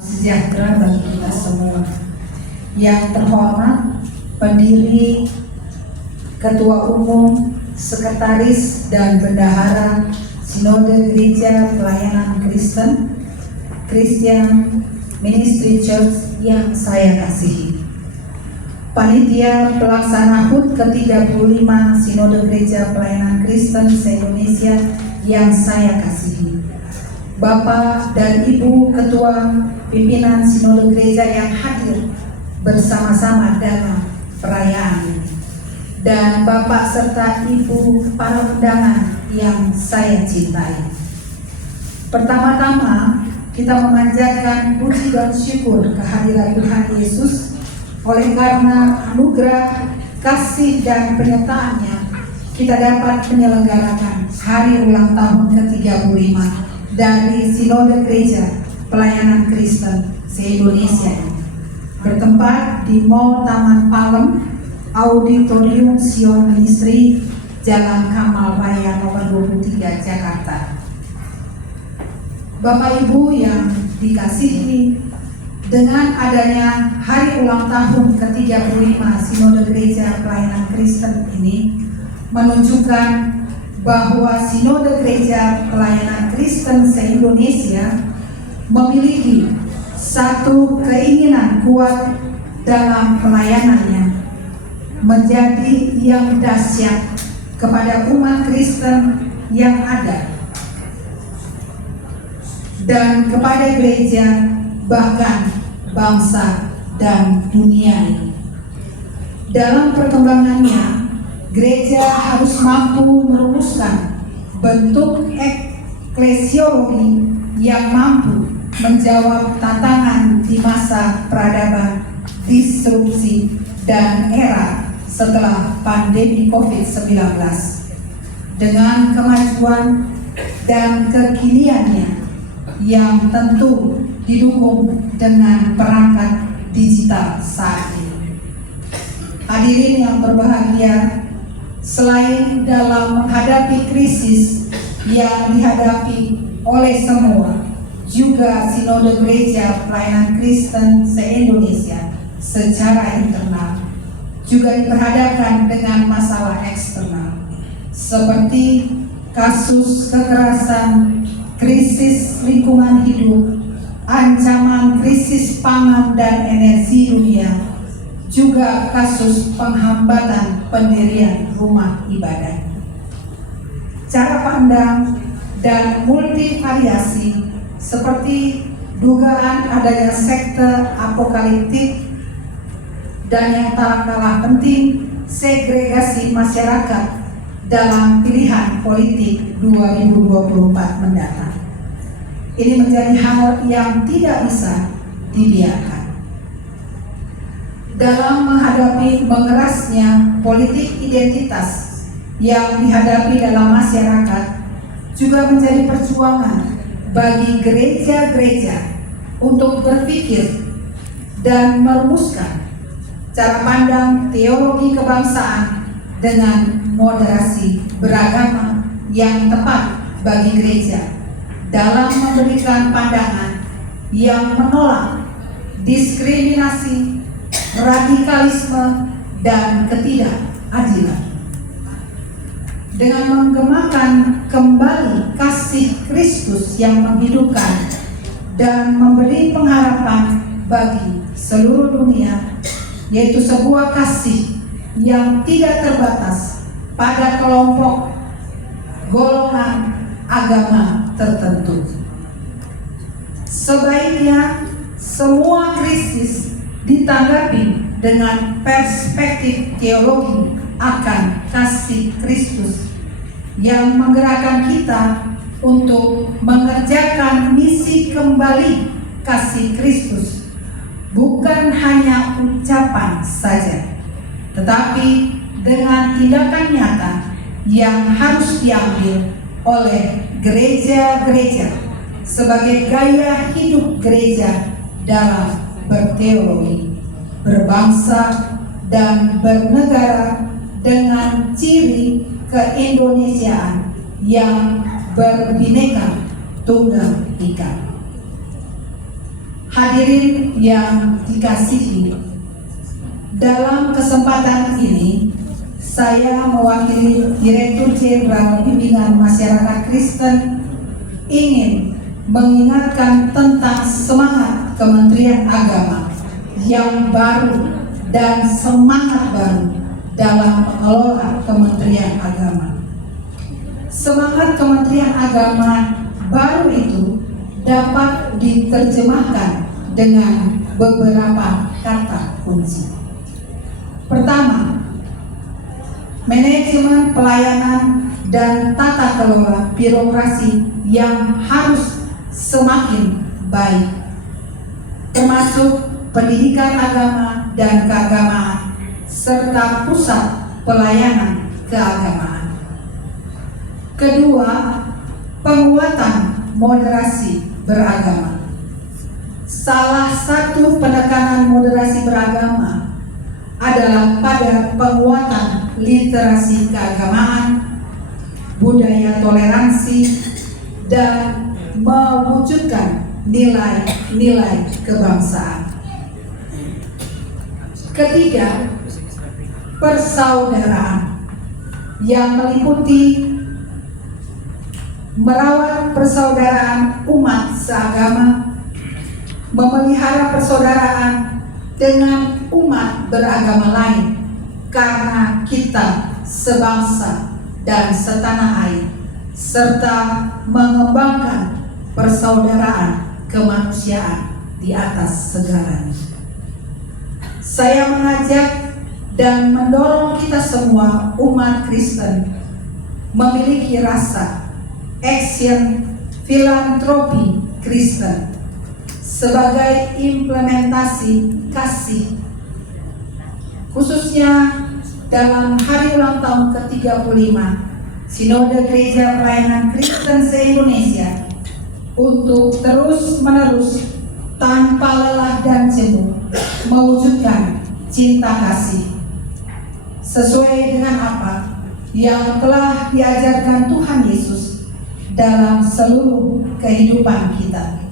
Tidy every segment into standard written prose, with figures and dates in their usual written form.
Sejahtera bagi kita semua. Yang terhormat pendiri, ketua umum, sekretaris dan bendahara Sinode Gereja Pelayanan Kristen, Christian Ministry Church yang saya kasihi. Panitia pelaksana HUT ke-35 Sinode Gereja Pelayanan Kristen se-Indonesia yang saya kasihi. Bapak dan Ibu Ketua Pimpinan Sinode Gereja yang hadir bersama-sama dalam perayaan ini, dan Bapak serta Ibu para undangan yang saya cintai. Pertama-tama kita memanjatkan puji dan syukur kehadiran Tuhan Yesus oleh karena anugerah, kasih dan penyertaannya kita dapat menyelenggarakan hari ulang tahun ke-35 dari Sinode Gereja Pelayanan Kristen se-Indonesia, bertempat di Mall Taman Palem, Auditorium Sion Ministry, Jalan Kamal Raya nomor 23, Jakarta. Bapak Ibu yang dikasihi, dengan adanya hari ulang tahun ke-35 Sinode Gereja Pelayanan Kristen ini menunjukkan bahwa Sinode Gereja Pelayanan Kristen se-Indonesia memiliki satu keinginan kuat dalam pelayanannya, menjadi yang dahsyat kepada umat Kristen yang ada dan kepada gereja, bahkan bangsa dan dunia ini. Dalam perkembangannya, gereja harus mampu merumuskan bentuk eklesiologi yang mampu menjawab tantangan di masa peradaban, disrupsi, dan era setelah pandemi COVID-19 dengan kemajuan dan kekiniannya yang tentu didukung dengan perangkat digital saat ini. Hadirin yang berbahagia, selain dalam menghadapi krisis yang dihadapi oleh semua, juga Sinode Gereja Pelayanan Kristen se-Indonesia secara internal juga diperhadapkan dengan masalah eksternal seperti kasus kekerasan, krisis lingkungan hidup, ancaman krisis pangan dan energi dunia, juga kasus penghambatan pendirian rumah ibadah. Cara pandang dan multivariasi seperti dugaan adanya sekte apokaliptik dan yang tak kalah penting, segregasi masyarakat dalam pilihan politik 2024 mendatang. Ini menjadi hal yang tidak bisa dibiarkan. Dalam menghadapi mengerasnya politik identitas yang dihadapi dalam masyarakat, juga menjadi perjuangan bagi gereja-gereja untuk berpikir dan merumuskan cara pandang teologi kebangsaan dengan moderasi beragama yang tepat bagi gereja dalam memberikan pandangan yang menolak diskriminasi, radikalisme, dan ketidakadilan. Dengan menggemakan kembali kasih Kristus yang menghidupkan dan memberi pengharapan bagi seluruh dunia, yaitu sebuah kasih yang tidak terbatas pada kelompok, golongan, agama tertentu. Sebaiknya semua krisis ditanggapi dengan perspektif teologi akan kasih Kristus yang menggerakkan kita untuk mengerjakan misi kembali kasih Kristus, bukan hanya ucapan saja, tetapi dengan tindakan nyata yang harus diambil oleh gereja-gereja sebagai gaya hidup gereja dalam berteologi, berbangsa, dan bernegara dengan ciri keindonesiaan yang berbineka tunggal ika. Hadirin yang dikasihi, dalam kesempatan ini saya mewakili Direktur Jenderal Bimbingan Masyarakat Kristen ingin mengingatkan tentang semangat Kementerian Agama yang baru dan semangat baru dalam mengelola Kementerian Agama. Semangat Kementerian Agama baru itu dapat diterjemahkan dengan beberapa kata kunci. Pertama, manajemen pelayanan dan tata kelola birokrasi yang harus semakin baik, termasuk pendidikan agama dan keagamaan serta pusat pelayanan keagamaan. Kedua, penguatan moderasi beragama. Salah satu penekanan moderasi beragama adalah pada penguatan literasi keagamaan, budaya toleransi, dan mewujudkan nilai-nilai kebangsaan. Ketiga, persaudaraan yang meliputi merawat persaudaraan umat seagama, memelihara persaudaraan dengan umat beragama lain karena kita sebangsa dan setanah air, serta mengembangkan persaudaraan kemanusiaan di atas segalanya. Saya mengajak dan mendorong kita semua umat Kristen memiliki rasa action filantropi Kristen sebagai implementasi kasih, khususnya dalam hari ulang tahun ke-35 Sinode Gereja Pelayanan Kristen se-Indonesia untuk terus-menerus tanpa lelah dan jemu mewujudkan cinta kasih sesuai dengan apa yang telah diajarkan Tuhan Yesus dalam seluruh kehidupan kita,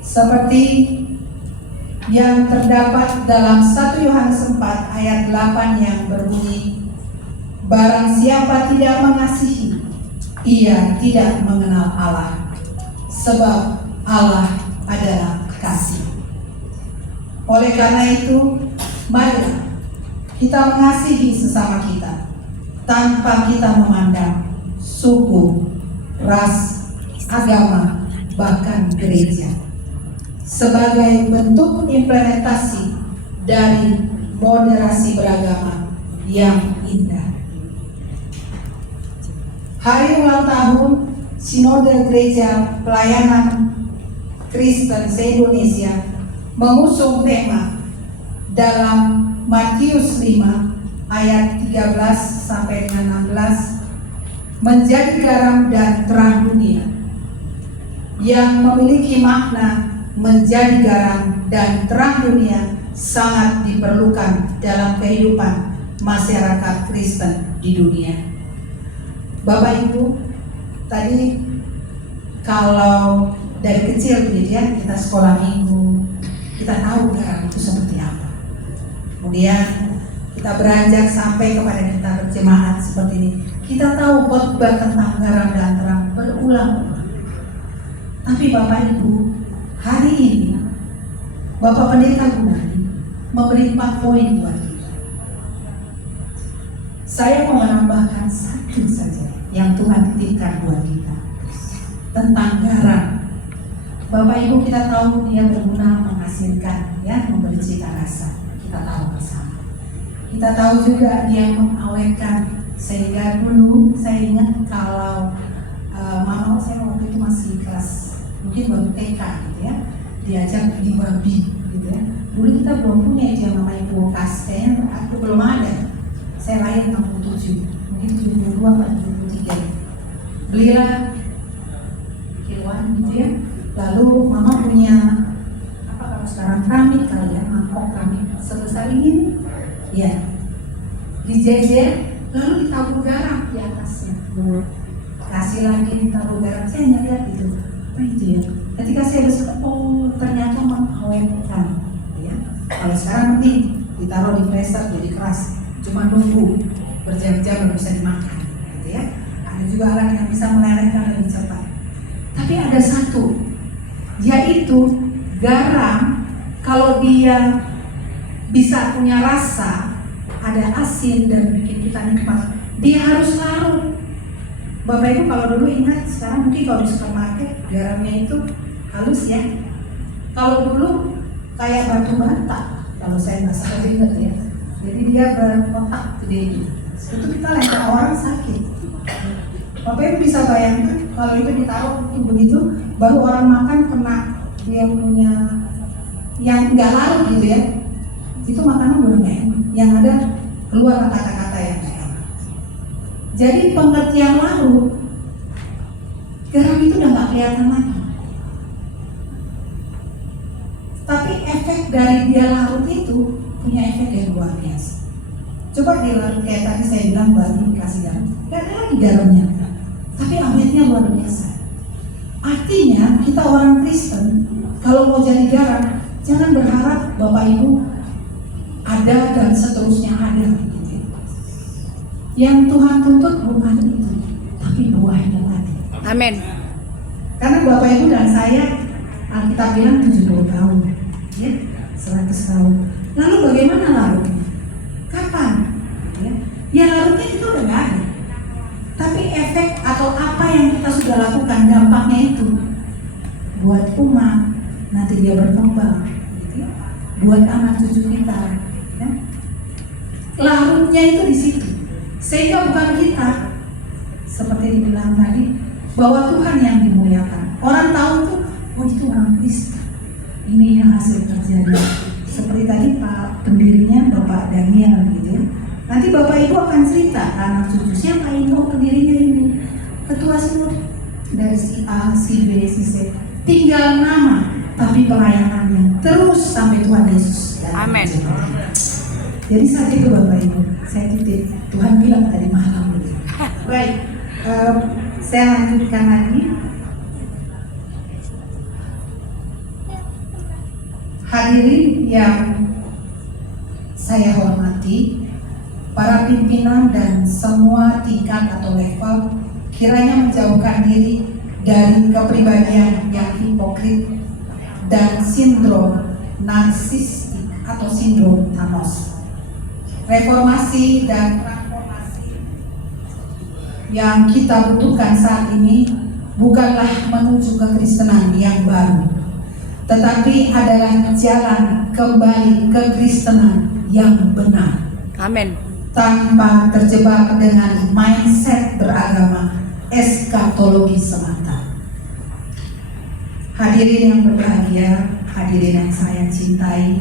seperti yang terdapat dalam 1 Yohanes 4 ayat 8 yang berbunyi, barang siapa tidak mengasihi, ia tidak mengenal Allah, sebab Allah adalah kasih. Oleh karena itu, marilah kita mengasihi sesama kita tanpa kita memandang suku, ras, agama, bahkan gereja, sebagai bentuk implementasi dari moderasi beragama yang indah. Hari ulang tahun Sinode Gereja Pelayanan Kristen se-Indonesia mengusung tema dalam Matius 5 ayat 13 sampai dengan 16, menjadi garam dan terang dunia, yang memiliki makna menjadi garam dan terang dunia sangat diperlukan dalam kehidupan masyarakat Kristen di dunia. Bapak Ibu, tadi kalau dari kecil gitu ya, kita sekolah minggu, kita tahu garam itu seperti apa. Kemudian kita beranjak sampai kepada kita berjemaat seperti ini, kita tahu khotbah tentang garam dan terang berulang-ulang. Tapi Bapak Ibu, hari ini Bapak Pendeta Gunadi memberi 4 poin buat kita. Saya mau menambahkan satu saja yang Tuhan titipkan buat kita tentang garam. Bapak Ibu, kita tahu dia berguna menghasilkan, ya, memberi cita rasa. Kita tahu bersama. Kita tahu juga dia mengawetkan, sehingga dulu saya ingat kalau mama saya waktu itu masih kelas mungkin baru TK gitu ya, diajak di babi gitu ya. Dulu kita belum punya itu yang namanya kulkas, kayaknya aku belum ada. Saya lahir 67, mungkin 72 atau 73. Belilah kiloan gitu ya. Lalu mama punya apa kalau sekarang keramik kali ya, mangkok keramik sebesar ini, ya, dijejer lalu ditabur garam di atasnya. Kasih lagi ditabur garam. Saya lihat itu, apa itu ya? Ketika saya besar, oh ternyata mengawet sekarang mending ditaruh di freezer jadi keras, cuma nunggu berjam-jam baru bisa dimakan, gitu ya. Ada juga alat yang bisa melelehkan lebih cepat. Tapi ada satu, yaitu garam. Kalau dia bisa punya rasa, ada asin dan bikin kita nikmat, dia harus larut. Bapak Ibu kalau dulu ingat, sekarang mungkin kalau di supermarket garamnya itu halus ya. Kalau dulu kayak batu bata, kalau saya nggak salah ingat ya. Jadi dia berkotak gede itu kita lempar orang sakit. Bapak Ibu bisa bayangkan kalau itu ditaruh begitu, baru orang makan kena dia punya yang nggak larut gitu ya. Itu makanan belum enak, yang ada keluar kata-kata yang nggak enak. Jadi pengertian larut, garam itu udah nggak kelihatan lagi. Tapi efek dari dia larut itu punya efek yang luar biasa. Coba dilarut kayak tadi saya bilang baru dikasih garam, nggak ada lagi garamnya, tapi awetnya luar biasa. Artinya kita orang Kristen kalau mau jadi garam, jangan berharap Bapak Ibu ada dan seterusnya ada. Gitu. Yang Tuhan tuntut bukan itu, tapi buahnya tadi. Amin. Karena Bapak Ibu dan saya, Alkitab bilang 70 tahun, ya, 100 tahun. Lalu bagaimana larutnya? Kapan? Ya larutnya itu udah nggak ada. Tapi efek atau apa yang kita sudah lakukan, dampaknya itu buat umat, nanti dia berkembang, gitu. Buat anak cucu kita, ya. Larutnya itu di situ. Sehingga bukan kita, seperti dibilang tadi, bahwa Tuhan yang dimuliakan. Orang tahu tuh, oh itu orang Kristen. Ini yang hasil terjadi. Seperti tadi Pak pendirinya Bapak Daniel gitu ya. Nanti Bapak Ibu akan cerita anak cucu siapa ini, oh pendirinya ini, ketua sinode dari si A, si B, si C. Tinggal nama, tapi pelayanannya terus sampai Tuhan Yesus. Amin. Jadi saat itu Bapak Ibu, saya titip Tuhan bilang tadi malam ini. Baik, saya lanjutkan lagi. Hadirin yang saya hormati, para pimpinan dan semua tingkat atau level kiranya menjauhkan diri dari kepribadian yang hipokrit dan sindrom narsistik atau sindrom Thanos. Reformasi dan transformasi yang kita butuhkan saat ini bukanlah menuju kekristenan yang baru, tetapi adalah jalan kembali ke Kristenan yang benar. Amin. Tanpa terjebak dengan mindset beragama eskatologi semata. Hadirin yang berbahagia, hadirin yang saya cintai,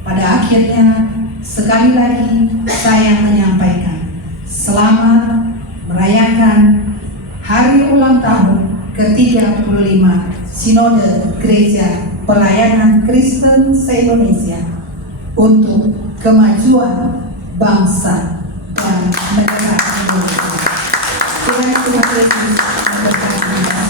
pada akhirnya sekali lagi saya menyampaikan selamat merayakan hari ulang tahun ke-35 Sinode Gereja Pelayanan Kristen se-Indonesia untuk kemajuan bangsa dan negara Indonesia. Terima kasih.